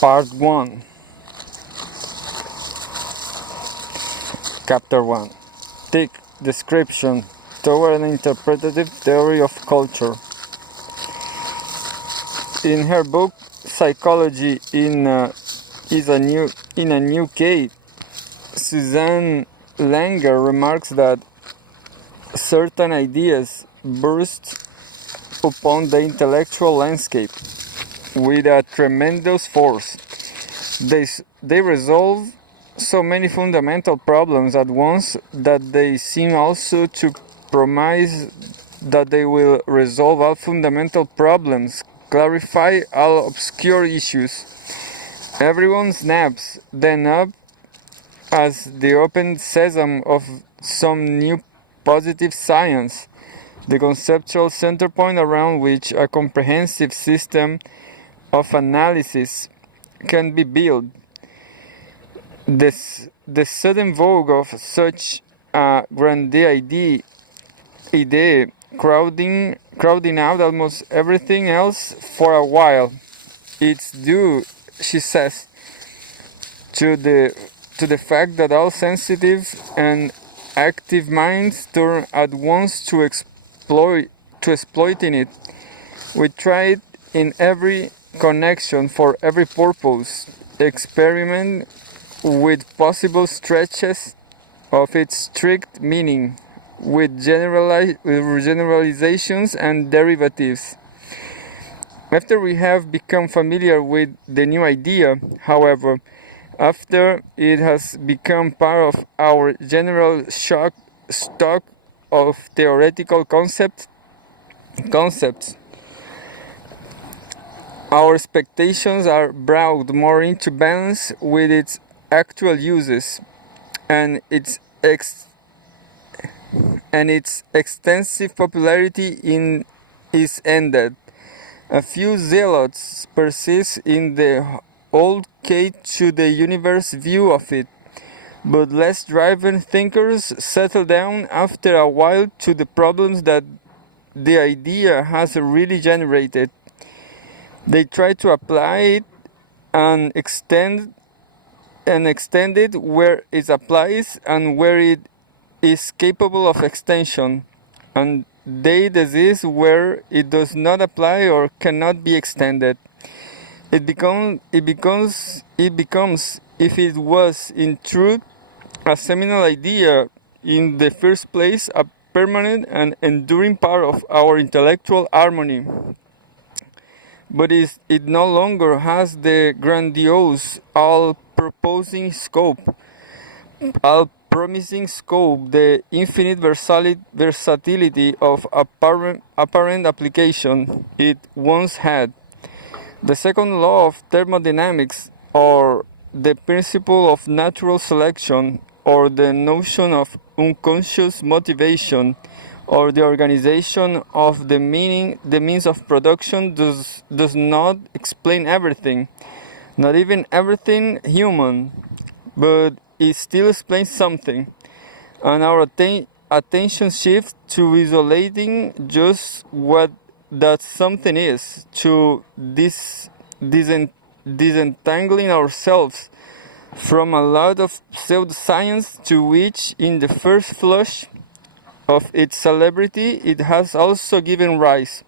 Part 1, Chapter 1. Thick Description Toward an Interpretative Theory of Culture. In her book Psychology in a New Cave, Suzanne Langer remarks that certain ideas burst upon the intellectual landscape with a tremendous force. They resolve so many fundamental problems at once that they seem also to promise that they will resolve all fundamental problems, clarify all obscure issues. Everyone snaps then up as the open sesame of some new positive science, the conceptual centerpoint around which a comprehensive system of analysis can be built. The sudden vogue of such a grandiose idea crowding out almost everything else for a while. It's due, she says, to the fact that all sensitive and active minds turn at once to exploiting it. We try it in every connection for every purpose, experiment with possible stretches of its strict meaning, with generalizations and derivatives. After we have become familiar with the new idea, however, after it has become part of our general stock of theoretical concepts, our expectations are brought more into balance with its actual uses, and its extensive popularity is ended. A few zealots persist in the old key to the universe view of it, but less driven thinkers settle down after a while to the problems that the idea has really generated. They try to apply it and extend it where it applies and where it is capable of extension, and they desist where it does not apply or cannot be extended. It becomes, if it was in truth a seminal idea in the first place, a permanent and enduring part of our intellectual harmony. But it no longer has the grandiose, all-proposing scope, all-promising scope, the infinite versatility of apparent application it once had. The second law of thermodynamics, or the principle of natural selection, or the notion of unconscious motivation, or the organization of the means of production does not explain everything, not even everything human, but it still explains something, and our attention shifts to isolating just what that something is, to disentangling ourselves from a lot of pseudoscience to which, in the first flush of its celebrity, it has also given rise.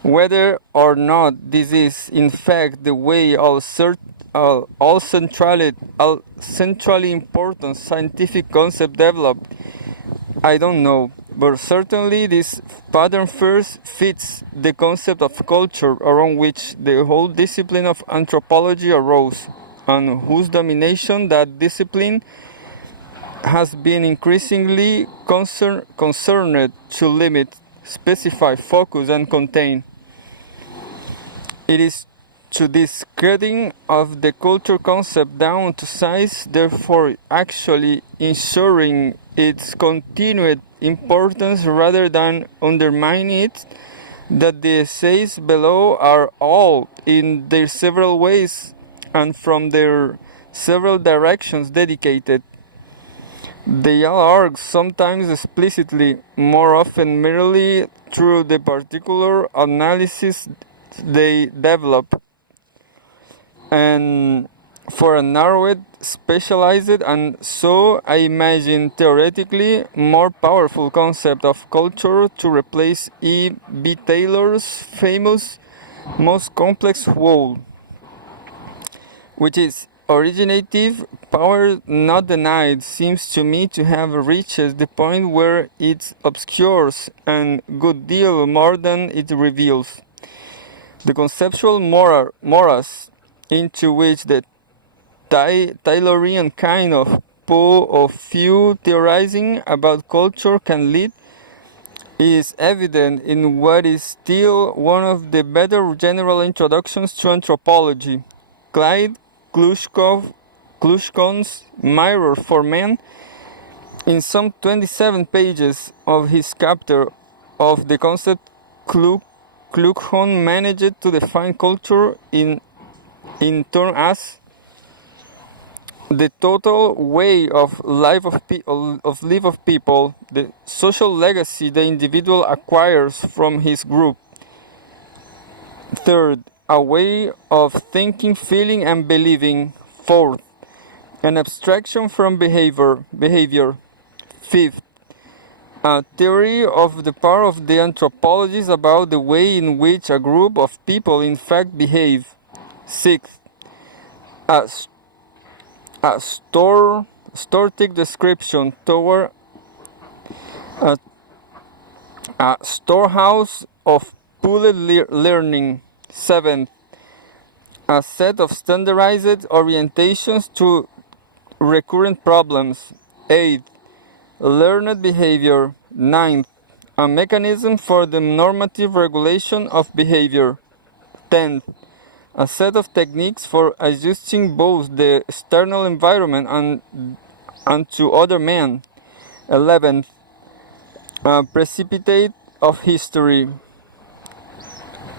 Whether or not this is in fact the way all centrally important scientific concepts develop, I don't know, but certainly this pattern first fits the concept of culture around which the whole discipline of anthropology arose, and whose domination that discipline has been increasingly concerned to limit, specify, focus, and contain. It is to this cutting of the culture concept down to size, therefore actually ensuring its continued importance rather than undermining it, that the essays below are all, in their several ways and from their several directions, dedicated. They all are, sometimes explicitly, more often merely through the particular analysis they develop. and for a narrowed, specialized, and so I imagine theoretically more powerful concept of culture to replace E. B. Taylor's famous most complex whole, which is originative power not denied, seems to me to have reached the point where it obscures a good deal more than it reveals. The conceptual morass into which the Taylorian kind of pool of few theorizing about culture can lead is evident in what is still one of the better general introductions to anthropology, Clyde Klushkon's Mirror for Men. In some 27 pages of his chapter of the concept, Klushkon managed to define culture in turn as the total way of life of people, the social legacy the individual acquires from his group. Third, a way of thinking, feeling, and believing. Fourth, an abstraction from behavior. Fifth, a theory of the power of the anthropologist about the way in which a group of people in fact behave. Sixth, a storetic description toward a storehouse of pooled learning. Seventh, a set of standardized orientations to recurrent problems. Eighth, learned behavior. Ninth, a mechanism for the normative regulation of behavior. Tenth, a set of techniques for adjusting both the external environment and to other men. 11th, a precipitate of history,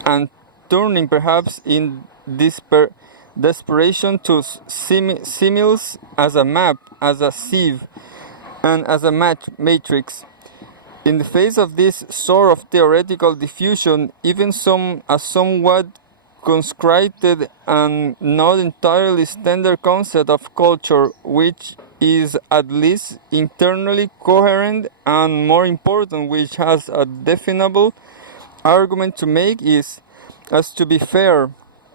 and turning perhaps in desperation to similes as a map, as a sieve, and as a matrix. In the face of this sort of theoretical diffusion, even a somewhat conscripted and not entirely standard concept of culture, which is at least internally coherent and more important, which has a definable argument to make, is, as to be fair,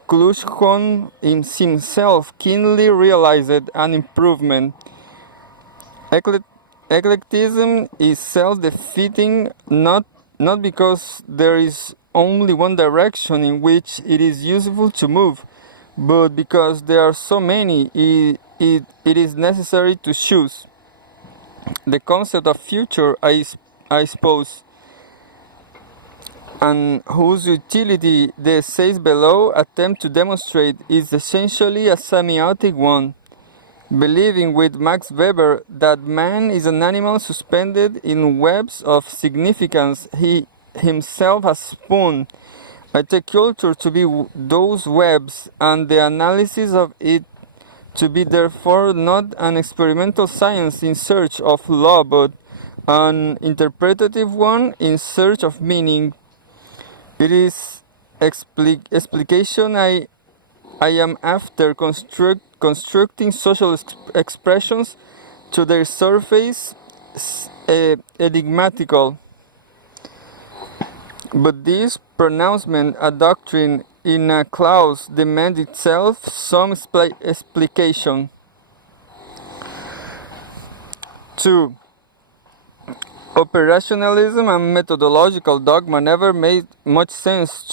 Klushkon in himself keenly realized an improvement. Eclecticism is self-defeating, not because there is only one direction in which it is useful to move, but because there are so many, it is necessary to choose. The concept of future, I suppose, and whose utility the essays below attempt to demonstrate, is essentially a semiotic one, believing with Max Weber that man is an animal suspended in webs of significance he himself has spun. I take culture to be those webs, and the analysis of it to be therefore not an experimental science in search of law, but an interpretative one in search of meaning. It is explication I am after constructing social expressions to their surface enigmatical. But this pronouncement, a doctrine in a clause, demands itself some explication. 2. Operationalism and methodological dogma never made much sense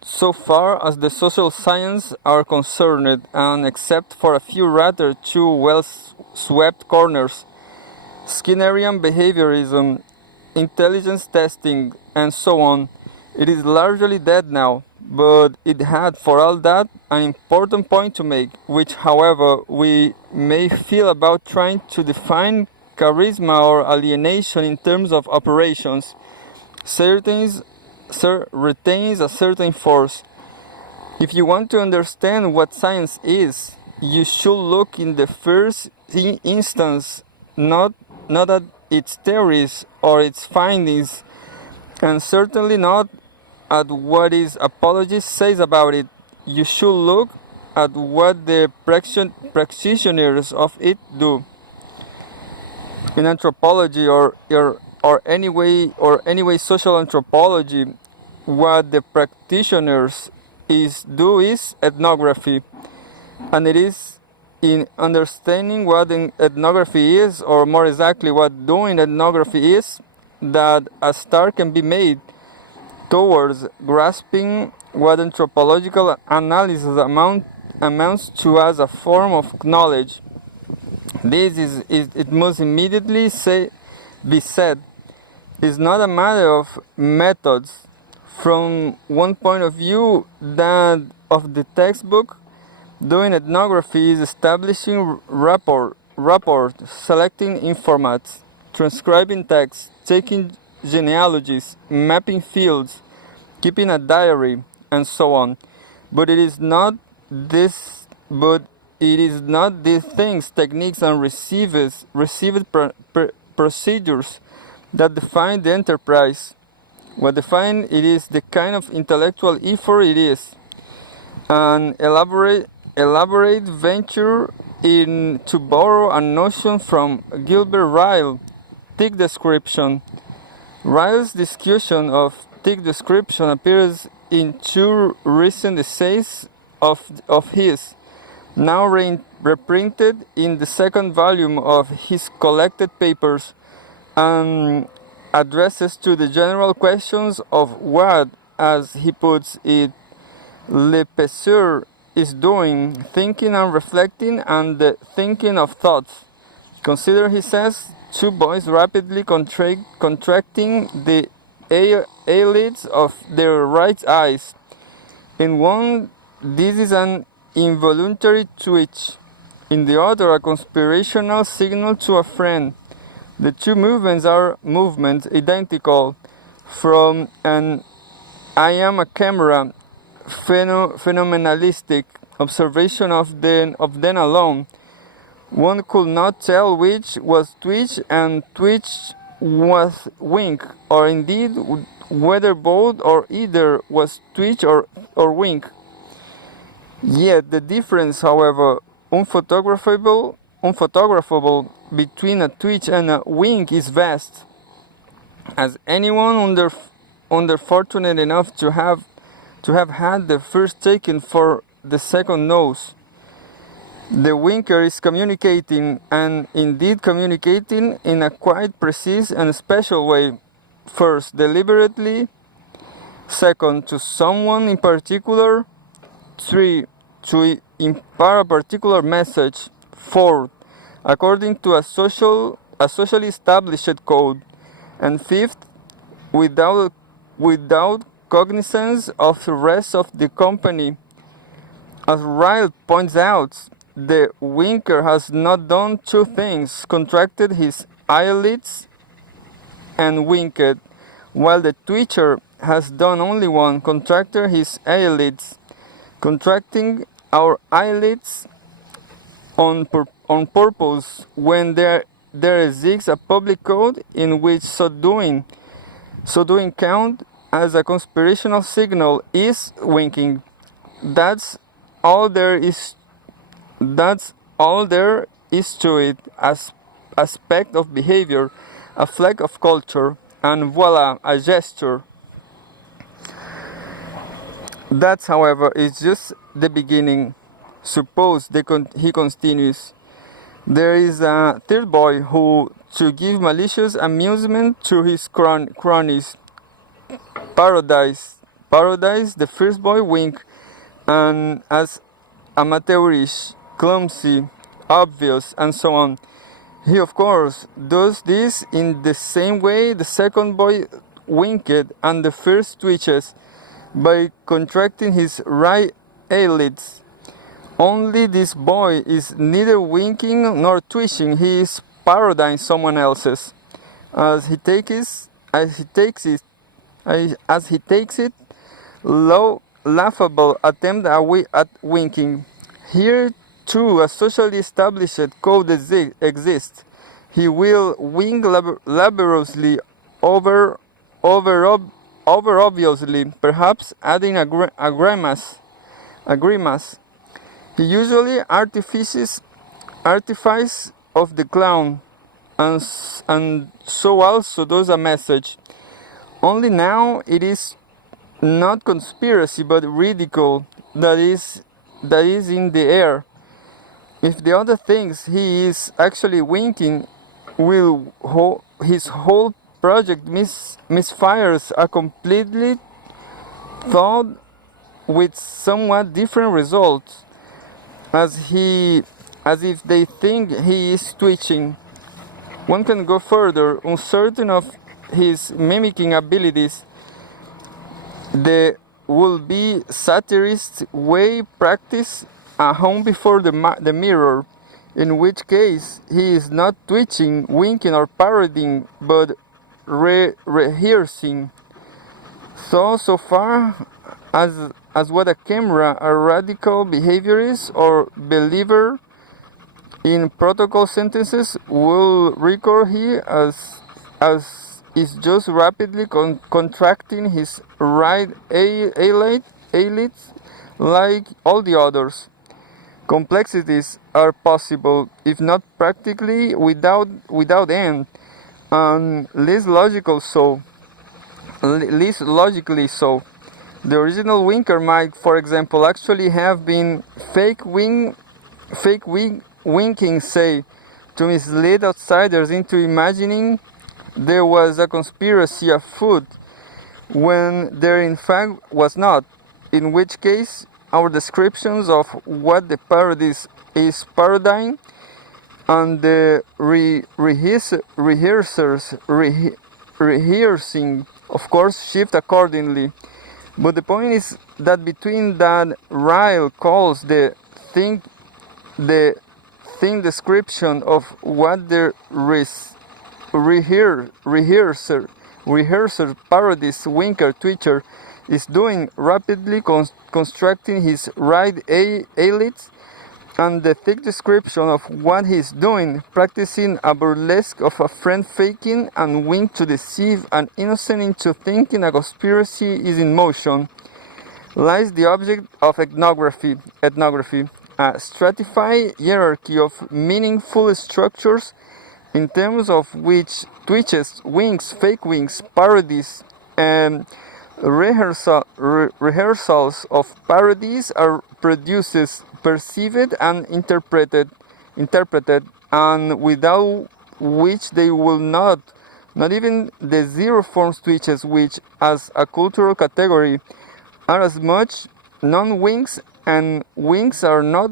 so far as the social sciences are concerned, and except for a few rather too well-swept corners, Skinnerian behaviorism, intelligence testing, and so on, it is largely dead now, but it had for all that an important point to make, which however we may feel about trying to define charisma or alienation in terms of operations, retains a certain force. If you want to understand what science is, you should look in the first instance not at its theories or its findings, and certainly not at what its apologist says about it. You should look at what the practitioners of it do. In anthropology or anyway social anthropology, what the practitioners do is ethnography, and it is in understanding what ethnography is, or more exactly what doing ethnography is, that a start can be made towards grasping what anthropological analysis amounts to as a form of knowledge. This it must immediately be said, is not a matter of methods. From one point of view, that of the textbook, doing ethnography is establishing rapport, selecting informats, transcribing text, taking genealogies, mapping fields, keeping a diary, and so on. But it is not this. But it is not these things, techniques, and received procedures that define the enterprise. What defines it is the kind of intellectual effort it is. An elaborate venture in to borrow a notion from Gilbert Ryle, tick description. Ryle's discussion of tick description appears in two recent essays of his, now reprinted in the second volume of his collected papers, and addresses to the general questions of what, as he puts it, Lepeser is doing, thinking and reflecting, and the thinking of thoughts. Consider, he says, two boys rapidly contracting the eyelids of their right eyes. In one, this is an involuntary twitch. In the other, a conspirational signal to a friend. The two movements are movements identical. From an I am a camera phenomenalistic observation of them alone, one could not tell which was twitch and which was wink, or indeed whether both or either was twitch or wink. Yet the difference, however unphotographable between a twitch and a wink is vast, as anyone fortunate enough to have had the first taken for the second knows. The winker is communicating, and indeed communicating in a quite precise and special way. First, deliberately. Second, to someone in particular. 3, to impart a particular message. 4, according to a socially established code. And 5th, without cognizance of the rest of the company. As Ryle points out, the winker has not done two things, contracted his eyelids and winked, while the twitcher has done only one, contracted his eyelids. Contracting our eyelids on purpose when there exists a public code in which so doing count as a conspirational signal is winking. That's all there is to it, as aspect of behavior, a flag of culture, and voila, a gesture. That, however, is just the beginning. Suppose, he continues, there is a third boy who, to give malicious amusement to his cronies, parodies the first boy wink, and as amateurish, clumsy, obvious, and so on. He, of course, does this in the same way the second boy winked and the first twitches, by contracting his right eyelids. Only this boy is neither winking nor twitching, he is parodying someone else's. As he takes it, laughable attempt at winking. Here too a socially established code exists. He will wink laboriously, over obviously, perhaps adding a grimace. He usually artifices of the clown, and so also does a message. Only now it is not conspiracy but ridicule that is in the air. If the other thinks he is actually winking, his whole project misfires a completely thought with somewhat different results, as if they think he is twitching. One can go further, uncertain of his mimicking abilities. The would-be satirist way practice at home before the mirror, in which case he is not twitching, winking, or parodying, but rehearsing. So far as what a camera, a radical behaviorist or believer in protocol sentences will record here as is just rapidly contracting his right eyelids like all the others. Complexities are possible, if not practically without end, and least logically so. The original winker might, for example, actually have been winking, say, to mislead outsiders into imagining there was a conspiracy afoot when there in fact was not, in which case our descriptions of what the parody is parodying and the rehearsing, of course, shift accordingly. But the point is that between that Ryle calls the thing description of what the rehearser parodist winker twitcher is doing, rapidly constructing his right eyelids, and the thick description of what he is doing, practicing a burlesque of a friend faking and wink to deceive an innocent into thinking a conspiracy is in motion, lies the object of ethnography, a stratified hierarchy of meaningful structures in terms of which twitches, winks, fake winks, parodies, and rehearsals of parodies are produced, perceived, and interpreted, and without which they will not even the zero form twitches, which as a cultural category are as much non-winks, and winks are not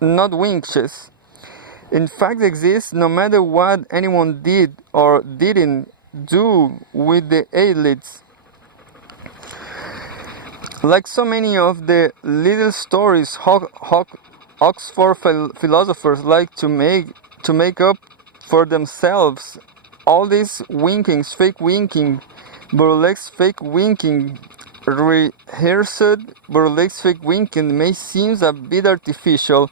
winches. In fact, exist no matter what anyone did or didn't do with the eyelids. Like so many of the little stories Oxford philosophers like to make up for themselves, all these winkings, fake winking, burlesque fake winking, rehearsed burlesque fake winking may seem a bit artificial.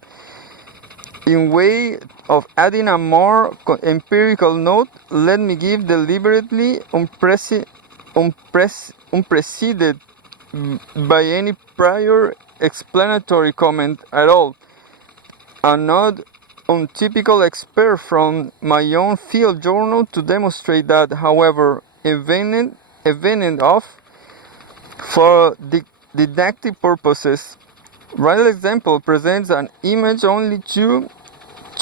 In way of adding a more empirical note, let me give deliberately unpreceded by any prior explanatory comment at all, a not untypical expert from my own field journal to demonstrate that, however evident of for didactic purposes, Ryle's example presents an image only too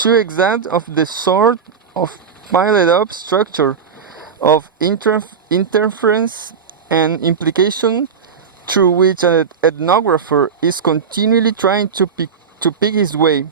exact of the sort of piled-up structure of interference and implication through which an ethnographer is continually trying to pick his way.